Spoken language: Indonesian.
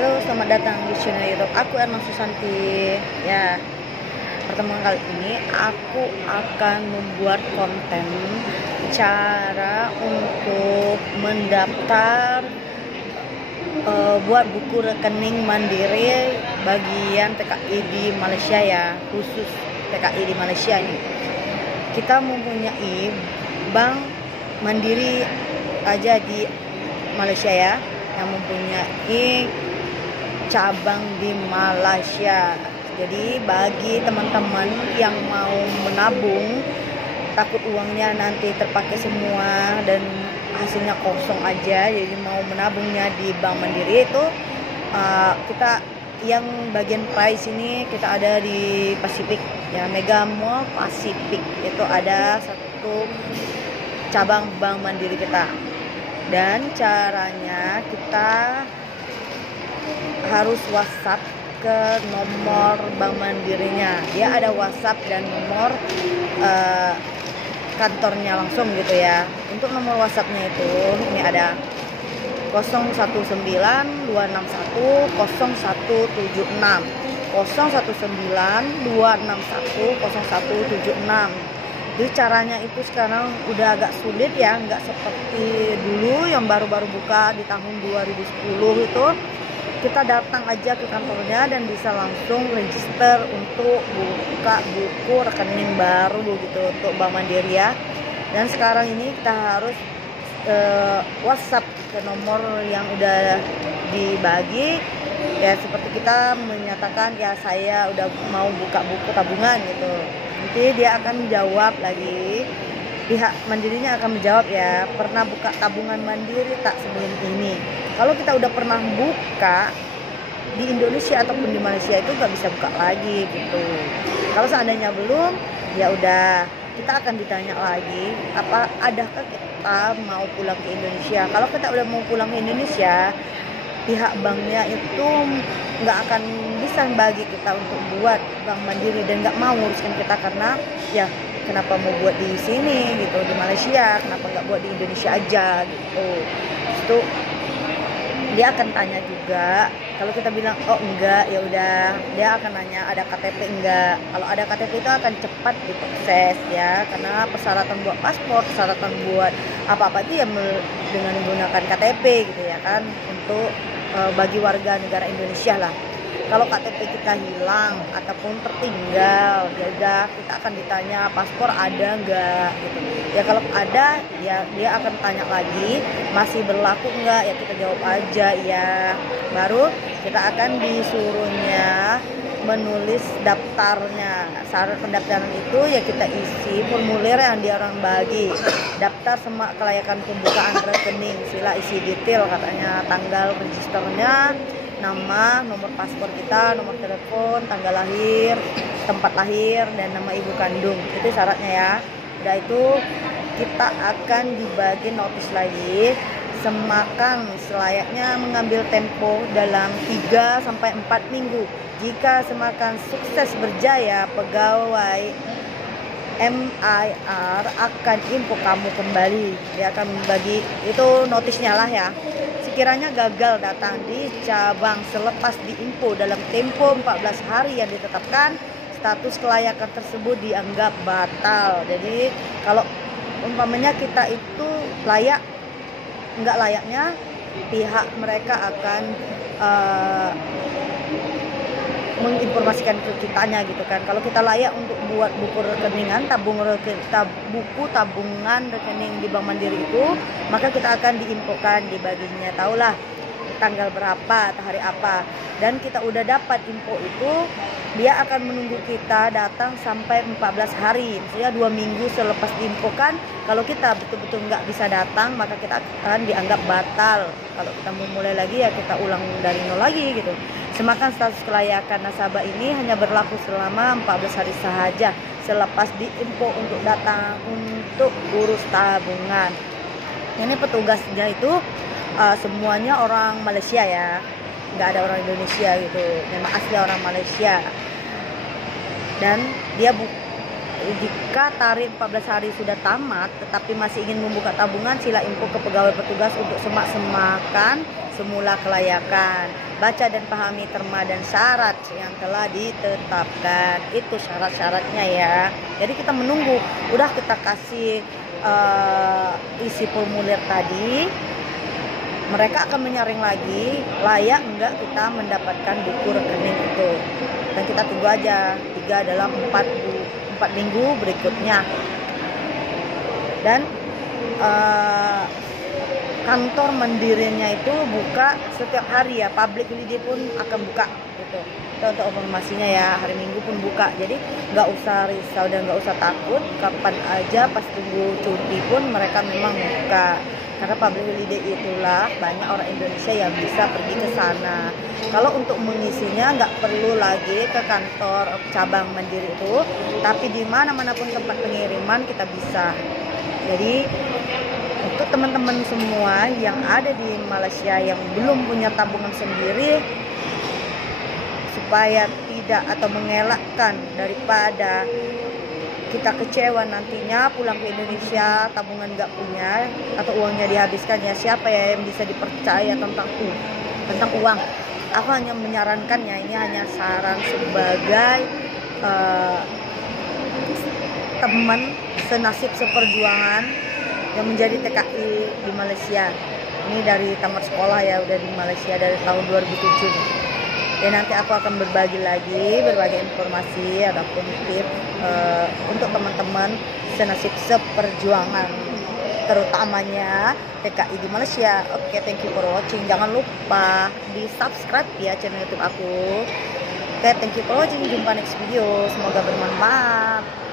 Halo, selamat datang di channel YouTube aku, Erna Susanti. Ya, pertemuan kali ini aku akan membuat konten cara untuk mendaftar buat buku rekening mandiri bagian PKI di Malaysia ya, khusus PKI di Malaysia ini. Kita mempunyai bank mandiri aja di Malaysia ya, yang mempunyai cabang di Malaysia. Jadi bagi teman-teman yang mau menabung, takut uangnya nanti terpakai semua dan hasilnya kosong aja, jadi mau menabungnya di Bank Mandiri itu kita yang bagian price ini kita ada di Pacific ya, Mega Mall Pacific itu ada satu cabang Bank Mandiri kita. Dan caranya kita harus WhatsApp ke nomor Bank Mandirinya. Dia ada WhatsApp dan nomor kantornya langsung gitu ya. Untuk nomor WhatsAppnya itu ini ada 0192610176 0192610176. Jadi caranya itu sekarang udah agak sulit ya, nggak seperti dulu yang baru-baru buka di tahun 2010 itu. Kita datang aja ke kantornya dan bisa langsung register untuk buka buku rekening baru gitu untuk Bank Mandiri ya. Dan sekarang ini kita harus WhatsApp ke nomor yang udah dibagi ya, seperti kita menyatakan ya saya udah mau buka buku tabungan gitu. Nanti dia akan menjawab lagi, pihak mandirinya akan menjawab ya, pernah buka tabungan mandiri tak sebelum ini. Kalau kita udah pernah buka di Indonesia ataupun di Malaysia itu nggak bisa buka lagi gitu. Kalau seandainya belum, ya udah kita akan ditanya lagi, apa adakah kita mau pulang ke Indonesia. Kalau kita udah mau pulang ke Indonesia, pihak banknya itu nggak akan bisa bagi kita untuk buat Bank Mandiri dan nggak mau nguruskan kita, karena ya kenapa mau buat di sini gitu di Malaysia, kenapa nggak buat di Indonesia aja gitu. Itu dia akan tanya juga. Kalau kita bilang oh enggak, ya udah dia akan nanya ada KTP enggak. Kalau ada KTP itu akan cepat diproses ya, karena persyaratan buat paspor, persyaratan buat apa-apa itu ya dengan menggunakan KTP gitu ya kan, untuk bagi warga negara Indonesia lah. Kalau KTP kita hilang ataupun tertinggal, ya udah kita akan ditanya paspor ada enggak gitu. Ya kalau ada ya dia akan tanya lagi masih berlaku enggak, ya kita jawab aja ya. Baru kita akan disuruhnya menulis daftarnya. Syarat pendaftaran itu ya kita isi formulir yang dia orang bagi. Daftar semak kelayakan pembukaan rekening, sila isi detail katanya, tanggal registernya, nama, nomor paspor kita, nomor telepon, tanggal lahir, tempat lahir, dan nama ibu kandung. Itu syaratnya ya. Udah itu kita akan dibagi notis lagi. Semakan selayaknya mengambil tempo dalam 3-4 minggu. Jika semakan sukses berjaya, pegawai MIR akan info kamu kembali. Dia akan membagi itu notisnya lah ya. Sekiranya gagal datang di cabang selepas diinfo dalam tempo 14 hari yang ditetapkan, status kelayakan tersebut dianggap batal. Jadi kalau umpamanya kita itu layak, nggak layaknya, pihak mereka akan menginformasikan ke kitanya gitu kan. Kalau kita layak untuk buat buku rekeningan, buku tabungan rekening di Bank Mandiri itu, maka kita akan diinfokan, dibaginya tahulah tanggal berapa atau hari apa. Dan kita udah dapat info itu, dia akan menunggu kita datang sampai 14 hari, misalnya 2 minggu selepas diinfokan. Kalau kita betul-betul nggak bisa datang, maka kita akan dianggap batal. Kalau kita mau mulai lagi ya kita ulang dari nol lagi gitu. Semakan status kelayakan nasabah ini hanya berlaku selama 14 hari saja selepas diinfo untuk datang untuk urus tabungan. Ini petugasnya itu semuanya orang Malaysia ya, nggak ada orang Indonesia gitu, memang asli orang Malaysia. Dan dia Jika tarif 14 hari sudah tamat tetapi masih ingin membuka tabungan, sila info ke pegawai petugas untuk semak-semakan semula kelayakan. Baca dan pahami terma dan syarat yang telah ditetapkan. Itu syarat-syaratnya ya. Jadi kita menunggu. Udah kita kasih isi formulir tadi, mereka akan menyaring lagi layak enggak kita mendapatkan buku rekening itu. Dan kita tunggu aja 3 dalam 4 minggu berikutnya. Dan kantor mandirinya itu buka setiap hari ya, public holiday pun akan buka gitu. Itu untuk informasinya ya, hari Minggu pun buka. Jadi nggak usah risau dan nggak usah takut, kapan aja pas tunggu cuti pun mereka memang buka. Karena public holiday itulah banyak orang Indonesia yang bisa pergi ke sana. Kalau untuk mengisinya nggak perlu lagi ke kantor cabang mandiri itu, tapi di mana-mana pun tempat pengiriman kita bisa. Jadi untuk teman-teman semua yang ada di Malaysia yang belum punya tabungan sendiri, supaya tidak atau mengelakkan daripada kita kecewa nantinya pulang ke Indonesia tabungan nggak punya atau uangnya dihabiskan, ya siapa ya yang bisa dipercaya tentang uang. Aku hanya menyarankannya, ini hanya saran sebagai teman senasib seperjuangan yang menjadi TKI di Malaysia. Ini dari tamat sekolah ya, udah di Malaysia dari tahun 2007 nih. Ya nanti aku akan berbagi informasi ataupun tips untuk teman-teman senasib seperjuangan, terutamanya TKI di Malaysia. Oke, thank you for watching. Jangan lupa di subscribe ya channel YouTube aku. Oke, thank you for watching. Jumpa next video. Semoga bermanfaat.